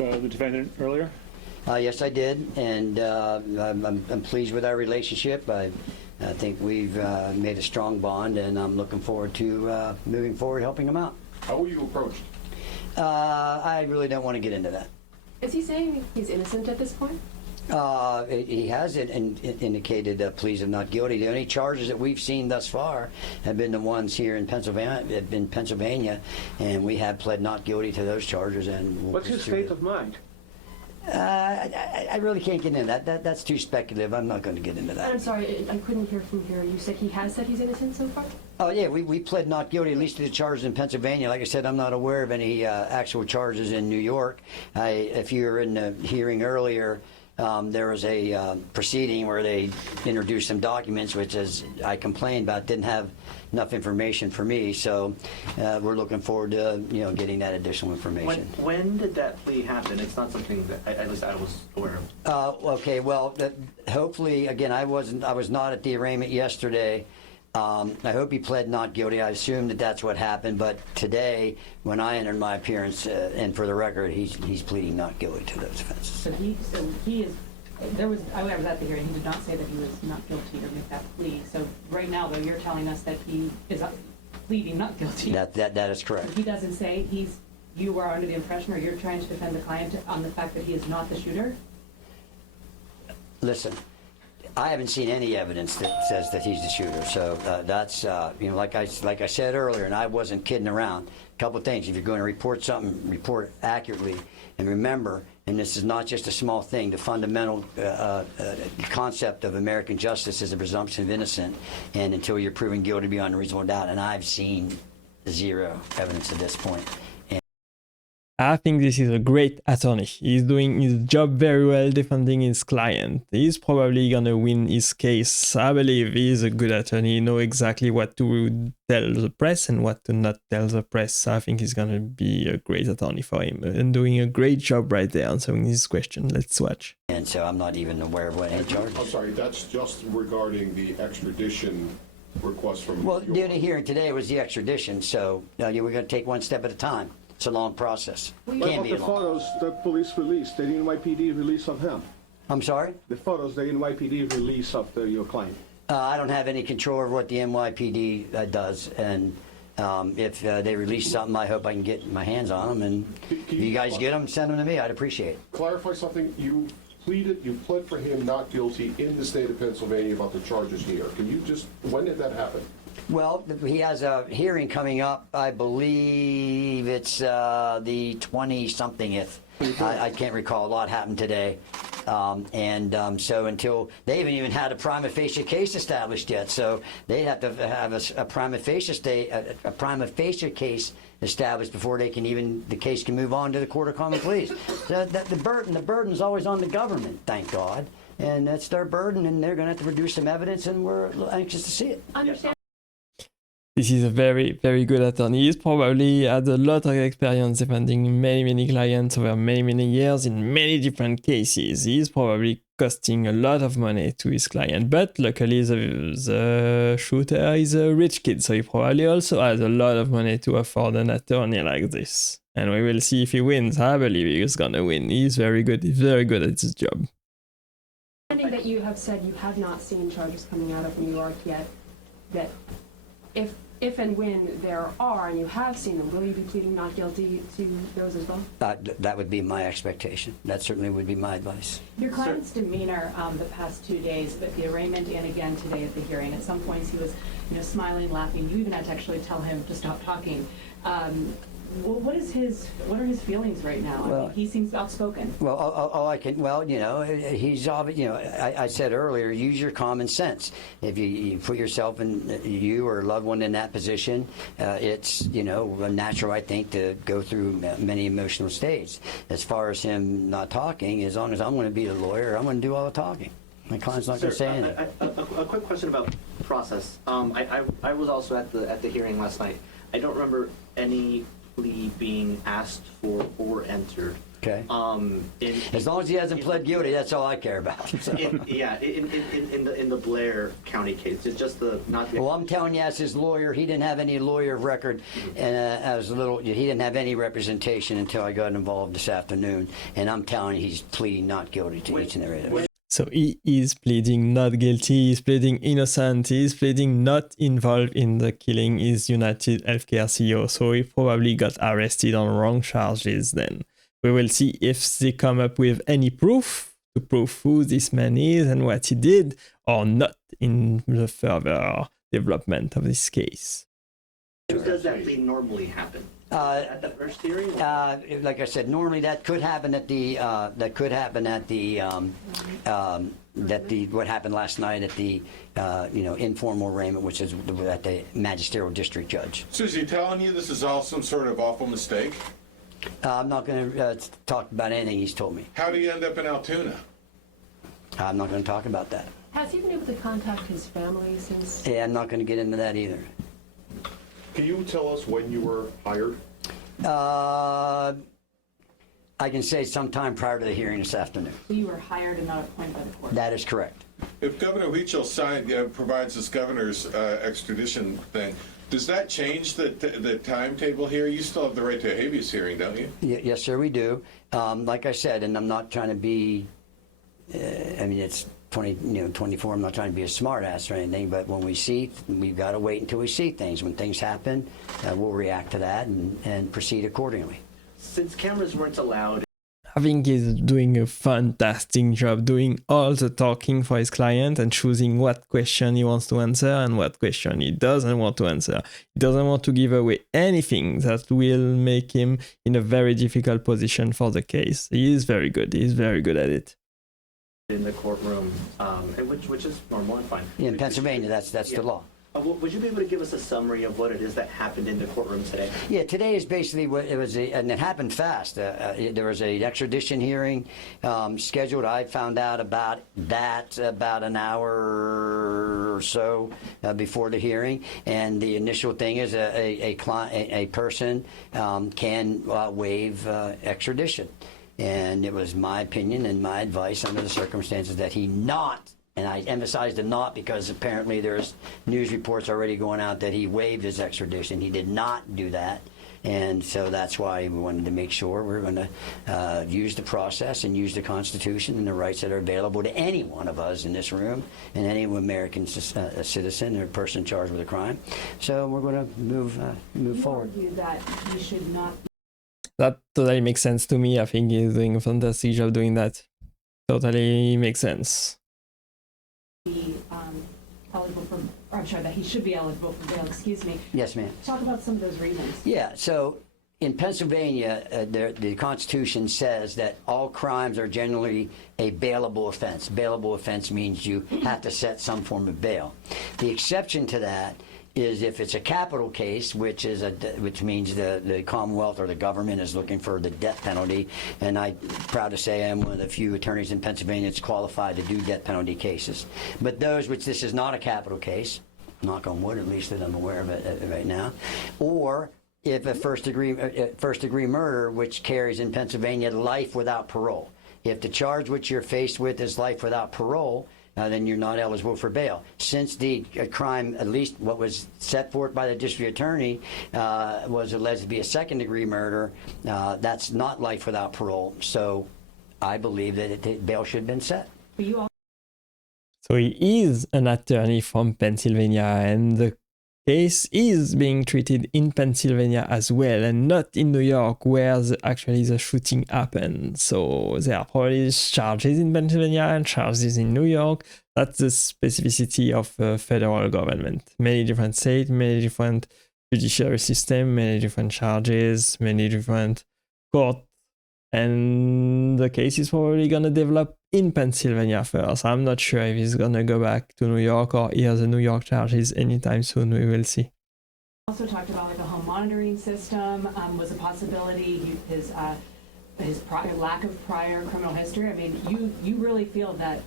the defendant earlier? Yes, I did, and I'm pleased with our relationship. I think we've made a strong bond, and I'm looking forward to moving forward, helping him out. How were you approached? I really don't want to get into that. Is he saying he's innocent at this point? He has indicated pleas of not guilty. The only charges that we've seen thus far have been the ones here in Pennsylvania, and we have pled not guilty to those charges. And we'll what's his state of mind? I really can't get into that. That's too speculative. I'm not going to get into that. I'm sorry, I couldn't hear from here. You said he has said he's innocent so far? Oh, yeah, we pled not guilty, at least to the charges in Pennsylvania. Like I said, I'm not aware of any actual charges in New York. If you were in the hearing earlier, there was a proceeding where they introduced some documents, which, as I complained about, didn't have enough information for me. So we're looking forward to getting that additional information. When did that plea happen? It's not something that at least I was aware of. Okay, well, hopefully, again, I was not at the arraignment yesterday. I hope he pled not guilty. I assume that that's what happened. But today, when I entered my appearance, and for the record, he's pleading not guilty to those offenses. So he is. I was at the hearing. He did not say that he was not guilty or make that plea. So right now, though, you're telling us that he is pleading not guilty. That is correct. So he doesn't say you are under the impression, or you're trying to defend the client on the fact that he is not the shooter. Listen, I haven't seen any evidence that says that he's the shooter. So that's like I said earlier, and I wasn't kidding around. A couple of things: if you're going to report something, report accurately, and remember. And this is not just a small thing. The fundamental concept of American justice is a presumption of innocence, and until you're proven guilty beyond a reasonable doubt. And I've seen zero evidence at this point. I think this is a great attorney. He's doing his job very well defending his client. He's probably gonna win his case. I believe he's a good attorney. He knows exactly what to tell the press and what to not tell the press. I think he's gonna be a great attorney for him and doing a great job right there answering this question. Let's watch. And so I'm not even aware of what any charges. I'm sorry, that's just regarding the extradition request from... Well, the only hearing today was the extradition, so we're going to take one step at a time. It's a long process. What about the photos the police released, the NYPD release of him? I'm sorry? The photos the NYPD release of your client? I don't have any control over what the NYPD does, and if they release something, I hope I can get my hands on them, and if you guys get them, send them to me. I'd appreciate it. Clarify something. You pled for him not guilty in the state of Pennsylvania about the charges here. Can you just, when did that happen? Well, he has a hearing coming up. I believe it's the 20-somethingth. I can't recall. A lot happened today. So until they haven't even had a prima facie case established yet, so they have to have a prima facie case established before they can the case can move on to the Court of Common Pleas. So the burden is always on the government, thank God, and that's their burden, and they're going to have to produce some evidence, and we're anxious to see it. Understand. This is a very, very good attorney. He's probably had a lot of experience defending many, many clients over many, many years in many different cases. He's probably costing a lot of money to his client, but luckily the shooter is a rich kid, so he probably also has a lot of money to afford an attorney like this. And we will see if he wins. I believe he's gonna win. He's very good. He's very good at his job. That you have said you have not seen charges coming out of New York yet, that if and when there are, and you have seen them, will you be pleading not guilty to those as well? That would be my expectation. That certainly would be my advice. Your client's demeanor the past 2 days, but the arraignment and again today at the hearing, at some points he was smiling, laughing. You even had to actually tell him to stop talking. What are his feelings right now? Well, I mean, he seems outspoken. Well, he's obvious. I said earlier, use your common sense. If you put yourself you or a loved one in that position, it's natural, I think, to go through many emotional states. As far as him not talking, as long as I'm going to be the lawyer, I'm going to do all the talking. My client's not going to say anything. A quick question about process. I was also at the hearing last night. I don't remember any plea being asked for or entered. Okay. In, As long as he hasn't pled guilty, that's all I care about. So. in the Blair County case, it's just the not the. Well, I'm telling you, as his lawyer, he didn't have any lawyer of record, and he didn't have any representation until I got involved this afternoon. And I'm telling you, he's pleading not guilty to each and every of them. So he is pleading not guilty, he's pleading innocent, he's pleading not involved in the killing his UnitedHealthcare CEO. So he probably got arrested on wrong charges then. We will see if they come up with any proof to prove who this man is and what he did or not in the further development of this case. Does that plea normally happen? At the first hearing? Like I said, normally that could happen at the what happened last night at the informal arraignment, which is at the magisterial district judge. So is he telling you this is all some sort of awful mistake? I'm not going to talk about anything he's told me. How do you end up in Altoona? I'm not going to talk about that. Has he been able to contact his family since? Yeah, I'm not going to get into that either. Can you tell us when you were hired? I can say sometime prior to the hearing this afternoon. So you were hired and not appointed by the court? That is correct. If Governor Huichol provides this governor's extradition thing, does that change the timetable here? You still have the right to a habeas hearing, don't you? Yes, sir, we do. Like I said, and I'm not trying to be, it's 24. I'm not trying to be a smart ass or anything, but when we've got to wait until we see things. When things happen, we'll react to that and proceed accordingly. Since cameras weren't allowed. I think he's doing a fantastic job doing all the talking for his client and choosing what question he wants to answer and what question he doesn't want to answer. He doesn't want to give away anything that will make him in a very difficult position for the case. He is very good. He is very good at it. In the courtroom, which is normal and fine. In Pennsylvania, that's the law. Would you be able to give us a summary of what it is that happened in the courtroom today? Yeah, today is basically what it was, and it happened fast. There was an extradition hearing scheduled. I found out about that about an hour or so before the hearing, and the initial thing is a person can waive extradition. And it was my opinion and my advice under the circumstances that he not, and I emphasize the not because apparently there's news reports already going out that he waived his extradition. He did not do that. And so that's why we wanted to make sure we're going to use the process and use the Constitution and the rights that are available to any one of us in this room and any American citizen or person charged with a crime. So we're going to move forward. You argue that he should not. That totally makes sense to me. I think he's doing a fantastic job doing that. Totally makes sense. Be eligible for, or I'm sorry, that he should be eligible for bail. Excuse me. Yes, ma'am. Talk about some of those reasons. Yeah, so in Pennsylvania, the Constitution says that all crimes are generally a bailable offense. Bailable offense means you have to set some form of bail. The exception to that is if it's a capital case, which means the Commonwealth or the government is looking for the death penalty, and I'm proud to say I'm one of the few attorneys in Pennsylvania that's qualified to do death penalty cases. But those which this is not a capital case, knock on wood, at least that I'm aware of it right now, or if a first degree murder, which carries in Pennsylvania life without parole. If the charge which you're faced with is life without parole, then you're not eligible for bail. Since the crime, at least what was set forth by the district attorney, was alleged to be a second-degree murder, that's not life without parole. So I believe that bail should have been set. So he is an attorney from Pennsylvania, and the case is being treated in Pennsylvania as well, and not in New York, where actually the shooting happened. So there are probably charges in Pennsylvania and charges in New York. That's the specificity of the federal government. Many different states, many different judiciary system, many different charges, many different courts. And the case is probably going to develop in Pennsylvania first. I'm not sure if he's going to go back to New York or hear the New York charges anytime soon. We will see. Also talked about like a home monitoring system was a possibility. His lack of prior criminal history. I mean, you really feel that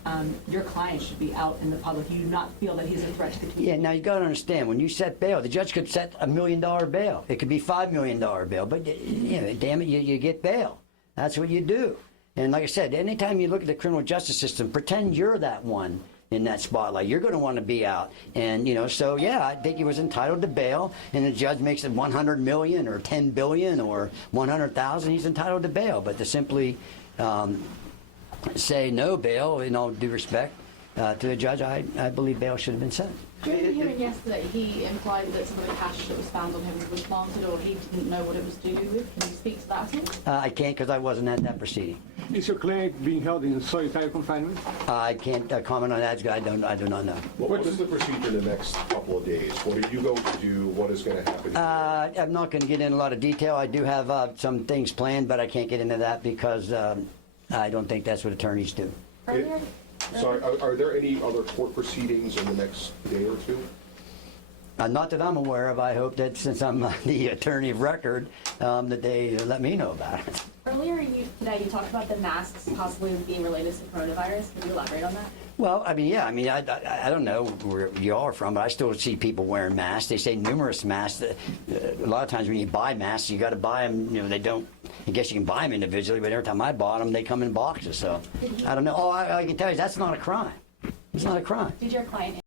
your client should be out in the public. You do not feel that he's a threat to the community. Yeah, now you got to understand, when you set bail, the judge could set $1 million bail. It could be $5 million bail, but damn it, you get bail. That's what you do. And like I said, anytime you look at the criminal justice system, pretend you're that one in that spotlight. You're going to want to be out. And, so yeah, I think he was entitled to bail, and the judge makes it 100 million or 10 billion or 100,000, he's entitled to bail. But to simply say no bail, in all due respect to the judge, I believe bail should have been sent. During the hearing yesterday, he implied that some of the cash that was found on him was planted, or he didn't know what it was to do with. Can you speak to that at all? I can't because I wasn't at that proceeding. Is your client being held in solitary confinement? I can't comment on that. I do not know. What is the procedure in the next couple of days? What are you going to do? What is going to happen? I'm not going to get into a lot of detail. I do have some things planned, but I can't get into that because I don't think that's what attorneys do. So are there any other court proceedings in the next day or two? Not that I'm aware of. I hope that since I'm the attorney of record, that they let me know about it. Earlier today, you talked about the masks possibly being related to coronavirus. Can you elaborate on that? Well, I don't know where you all are from, but I still see people wearing masks. They say numerous masks. A lot of times when you buy masks, you got to buy them. They don't. I guess you can buy them individually, but every time I bought them, they come in boxes. So I don't know. Oh, I can tell you that's not a crime. It's not a crime. Did your client?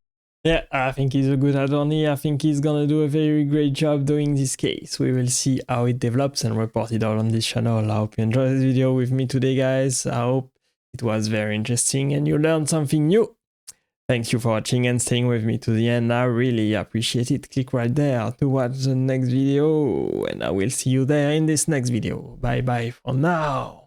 Yeah, I think he's a good attorney. I think he's gonna do a very great job doing this case. We will see how it develops and report it all on this channel. I hope you enjoyed this video with me today, guys. I hope it was very interesting and you learned something new. Thank you for watching and staying with me to the end. I really appreciate it. Click right there to watch the next video, and I will see you there in this next video. Bye bye for now.